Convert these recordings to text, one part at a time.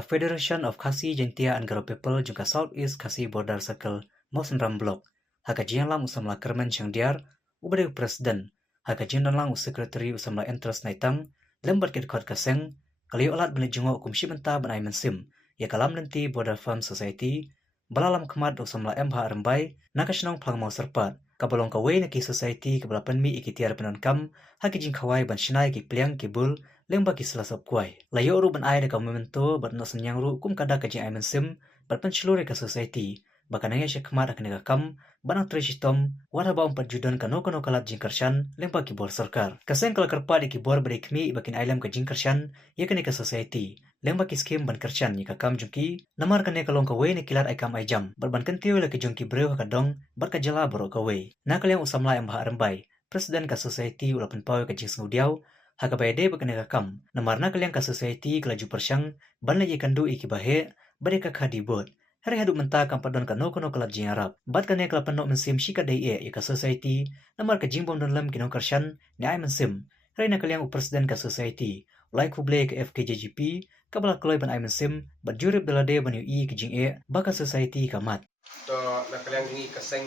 ka Federation of Khasi Jentia and Garo People juga Southeast Khasi Border Circle Mosen Ramblok haka jian lang usamla kermen diar ubade presiden haka jian lang sekretari usamla interest naitang lembat kit khot kaseng kali olat bene jungo kum shimenta banai mensim ya kalam nanti Border Farm Society balalam kemat usamla MH Rembai nakashnong plang mau serpat kabalong kawai naki society kabala penmi ikitiar penankam haki jing kawai ban shinai ki pliang ki bul lemba ki selasap kuai layo ru ban ai de memento bat no senyang ru kum kada ka jing ai mensim bat pencelure ka society bakanaya shekmat akne ka kam banang treshitom wara ba umpat judan kano kalat jing karshan lemba ki bor sarkar kaseng kala karpa di ki bor brekmi bakin ailam ka jing karshan yakne ka society lemba ki skim ban karshan ni ka kam jungki namar kane kalong ka we ne kilar ai kam ai jam ban kentiu la ki jungki breu ka dong bar ka jala baro ka we nakaliang usamla MH Rembai presiden ka society ulapan pau ka jing snudiau haka bayade bakane ka kam namarna kaliang ka society kelaju persyang banla ye kandu iki bahe bareka khadi bot hari hadu menta kam padon ka no kalat jing arab bat kane kala panno mensim shika dai e ka society namar ka jing bom don lam kino karshan ne ai mensim hari na kaliang presiden ka society ulai kuble ka FKJGP kabala kloy ban ai mensim bat jurib belade ban yu i ki jing e baka society kamat to na kaliang ngi kaseng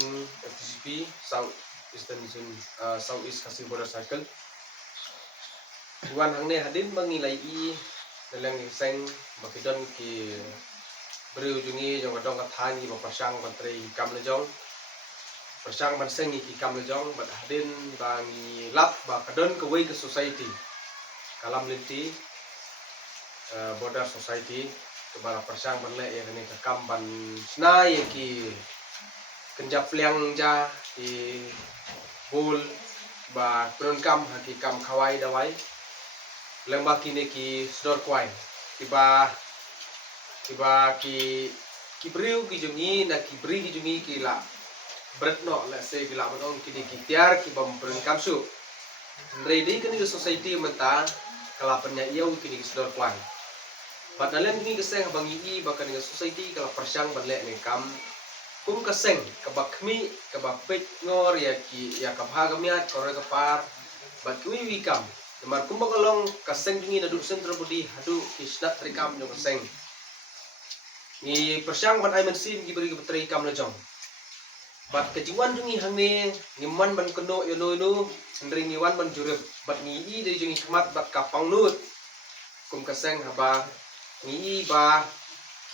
FKJGP South East Khasi Border Circle Wan hang ne hadin mangilai i dalang seng bakidon ki breu jungi jong adong kathang i bapasang bantri kam lejong pasang ban seng ki kam lejong bat hadin bangi lap ba kadon ke wei ke society kalam linti border society ke bala pasang ban le ya ne kam ban snai ki kenjap liang ja di bul ba pron kam haki kam khawai dawai lembah kini ki sdor kwai tiba ki briu ki jungi na ki bri ki jungi ki la bretno la se ki la bodong kini ki tiar ki bom perengkam su ready kini society menta kalapnya iau kini ki sdor kwai padahal kini keseng bangi i bakan dengan society kala persyang banle ni kam kum keseng kabakmi kabapet ngor ya ki ya kabhagamiat kore kapar batui wikam Mar kumba kalong kaseng dingi nadu sentro budi hadu kisna trikam no kaseng. Ni persyang ban ai mensin gi beri trikam lejong. Bat kejiwan dingi hangne ngiman ban keno yo no sendring ngiwan ban jurep bat ngi i de jungi kemat bat kapang nut. Kum kaseng haba ngi ba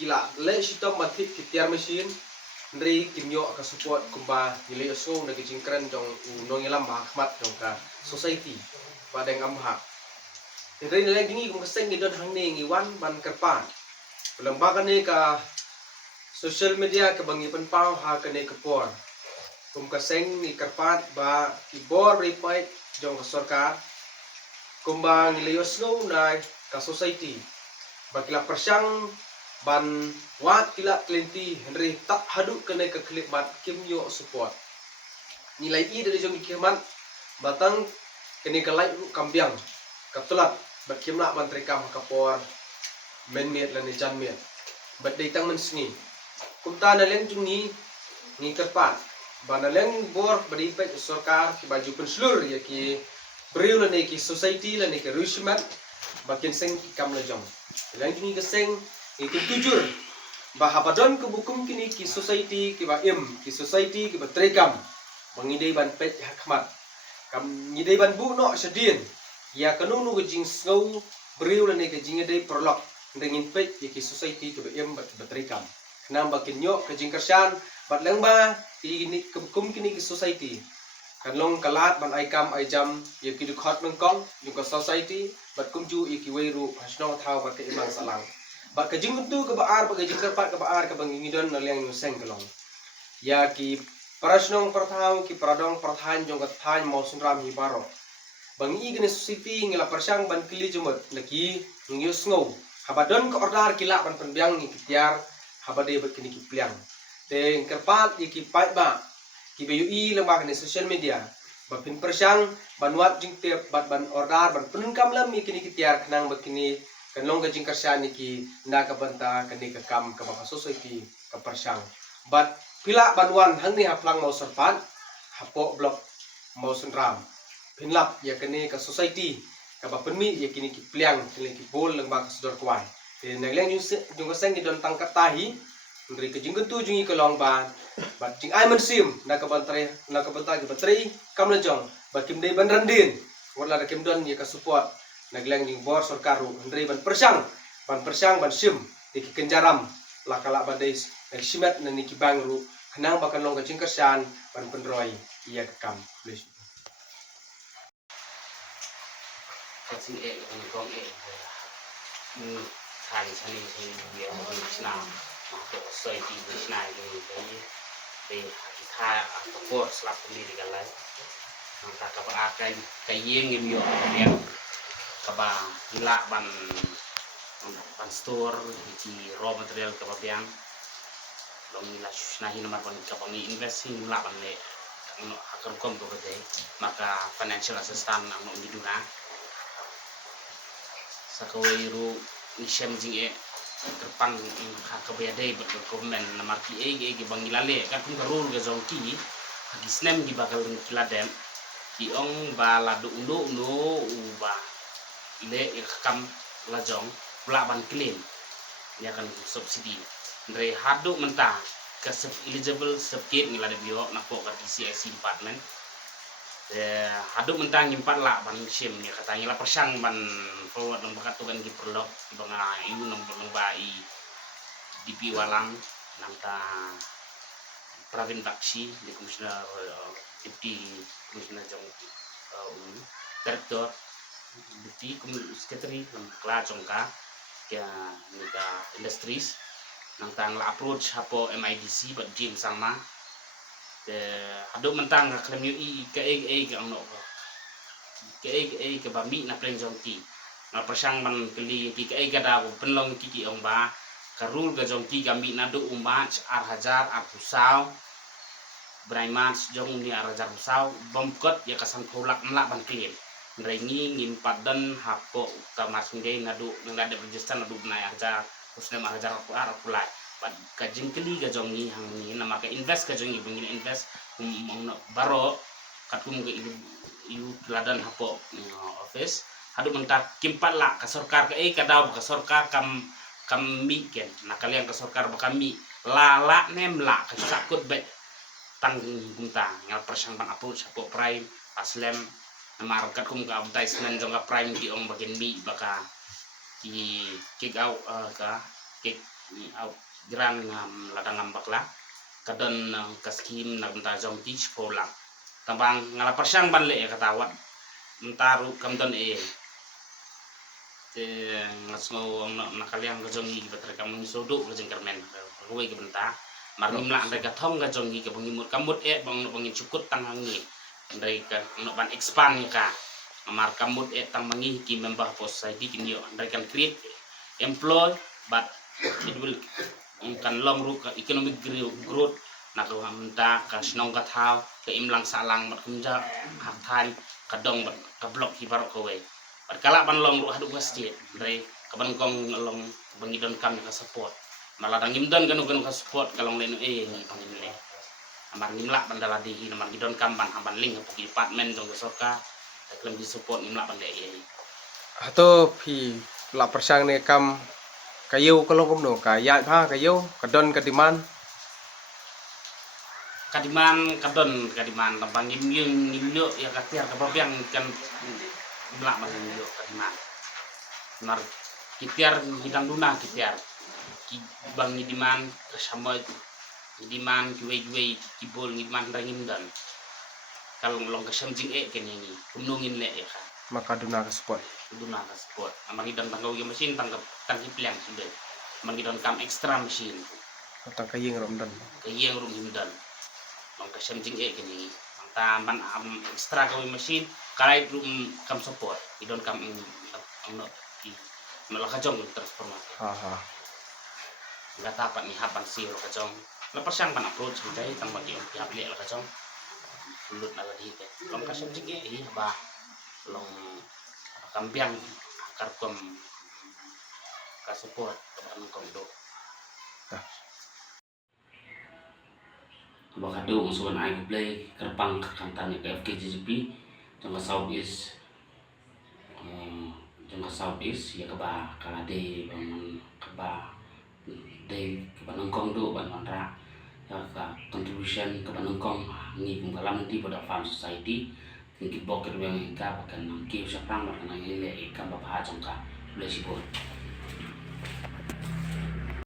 kila le sitom batit kitiar mesin ndri kimyo ka support kumba nilai so na kijingkren jong no ngilam ba khmat jong ka society padang amha. Jadi nilai tinggi kung kaseng idon hangni ngiwan ban kerpan. Lembaga ni ka social media ke bangi penpau ha kene kepor. Kung kaseng ni kerpat ba kibor repay jong ka sarkar. Kung ba nilios no na ka society. Ba kila persyang ban wat kila klenti henry tak hadu kene ka klipmat kimyo support. Nilai i dari jong kiman batang kini kalai kambiang katulat bakimna bantri kam kapor menmiet lan jan miet bat datang mensni kumta na leng jungi ni kerpat bana leng bor badi pet sarkar ki baju penslur ya ki breu lan ki society lan ki rushmat bakin seng ki kam lejong leng jungi keseng itu tujur bahabadon ke bukum kini ki society ki ba im ki society ki batrekam mangidei ban pet hakmat kam nyidei ban bu no sedin ya kanunu ke jing snow breu la ne ke jing dei prolog ndengin pet ki society ke em batrikam nam bakin nyo ke jing kersan bat lengba ini kum kini ke society kan long kalat ban ai kam ai jam ye ki khot mengkong yung ke society bat kum ju ki weiru hasno thau bat ke imang salang bat ke jing tu ke baar ba ke jing kerpat ke baar ke bangingidon na leng seng kelong ya ki Parasnong perthau ki pradong perthan jong kathan mau sunram hi baro. Bangi gene society ngila persyang ban kili jumot lagi ngius ngau. Habadon ke ordar kila ban penbiang ni kitiar habade bet kini ki pliang. Te kerpat ki pai ba ki BUI lembah ni social media. Ba pin persyang ban wat jing tep ban ordar ban penunkam lam mi kini kitiar kenang bekini kanlong gajing kersan ni ki na ka banta kani ka kam ka ba society ka persyang. Bat pila banwan hang ni haplang mau serpan hapo blok mau senram pinlap ya kene ka society ka ba penmi ya kini ki pliang kini ki bol leng ba ka sudor kwai nagleng jung seng di don tangkat tahi ndri ke jing tu jungi ke long ban bat jing ai man sim na ka bantai ke batri kam na jong bat kim dei ban randin wala da kim don ye ka support nagleng jing bor sarkaru ndri ban persang ban sim di ki kenjaram la kala badai nag simet na niki bangru kenang bakan long ka jing kersan ban penroi iya ke kam please Kasi kong hari sani dia Islam untuk society Islam ini kita apapun selap sendiri kalai maka kapa akai kayeng yo yang kapa hilak ban store di raw material kapa biang long ila nah ini nomor ban kapa ni invest in la ban le akan kom ko maka financial assistance ang di duna sakawairu nisem jinge terpang hakabayade betul komen na marki ege bangilale kan pun karul ga zongki hagi snem di bakal kiladem di ong ba ladu undo uba le kam lajong belaban claim ya kan subsidi dari hadu mentah ke eligible subkit ngilade bio na po ka DCIC department haduk mentang impat lah ban sim ya katanya lah persang ban forward nang bakat tukan di perlok di banga iu nang bai DP walang nang ta Pravin Bakshi di komisioner Deputy Komisioner Jong Direktur Deputy Secretary nang kla jongka ya nika industries nang tang la approach hapo MIDC bat jim sama haduk mentang klaim UI ke ang no ke bami na pleng jongki na persang man keli ki ke da penlong ki ong ba karul ga jongki gami na do umach ar hajar ar pusau braimat jong ni ar hajar pusau bomkot ya kasan kolak mlak ban klien rengi ngin padan hapo utama singge na do nang ada register na do na hajar usne ar hajar ar pulai kajing keli ga jongi hang ni na maka invest ka jongi bungin invest baro katum ga iu ladan hapo office hadu mentak kimpat la ka sarkar ka kadaw ka sarkar kam mi ken na kalian ka sarkar ba kami lala nemla ka sakut bet tang gunta ngal persang ban approach hapo prime aslem namar kat kum ka advertisement jong ka prime di ong bagian mi baka ki kick out ka kick out gerang ladang ngambak lah kadon kaskim na bentar jong teach polang tambang ngala persang ban le katawat mentaru kamdon te ngasngo nakaliang gajongi betre kam sodo gajeng kermen ruwe ke benta marnim la ndai ka thong gajongi ke bangimut kamut bang bangin cukut tangangi ndai ka no ban expand ka mar kamut tang mangi ki member society kinyo ndai kan create employ but it will kan long ru ka economic growth na ko hamta ka snong ka thau ke imlang salang mat kumja hak than ka dong ka blok hi barok ko we pat kala ban long ru hadu pasti dari kaban kong long bangidon kam ka support maladang imdon ganu ka support kalong leno ni pangimle amar nimla bandala di namar gidon kam ban amban ling po department jong soka klem di support nimla ban le atau pi la persang ne kam kayu kalong kumno kaya ha kayu kadon kadiman kadiman tambang ngimyo ya katiar kababyang kan belak man ngimyo kadiman mar kitiar hidang duna kitiar ki bang ngidiman kasama ngidiman kiwe kibol ngidiman rangim dan kalau long kasam jing kenini kumnungin le ya ka maka duna ka support amang hidang tanggaw yung machine tanggap tangkip lang sudah amang kam extra machine tang kayeng romdan kayeng rum himdan long kasam jing kini taman extra kawi machine karai rum kam support hidon kam ang malakajong transformasi nggak tapat nih hapan sih lakajong lepas yang pan approach kita tambah di pihak lihat lakajong sulut naga di long kasam jing bah long kampiang akar kom ka support kaban kom do bakado usuan ay play kerpang kantanya ke FKJGP jangka South East jangka ka South East ya kaba kalade ban kaba de kaba nongkong do ban manra ya ka contribution kaba nongkong ni pung kalam nanti pada farm society ki boker yang ka pakan ki sa prang kan ile ka ba ha jong ka boleh sibut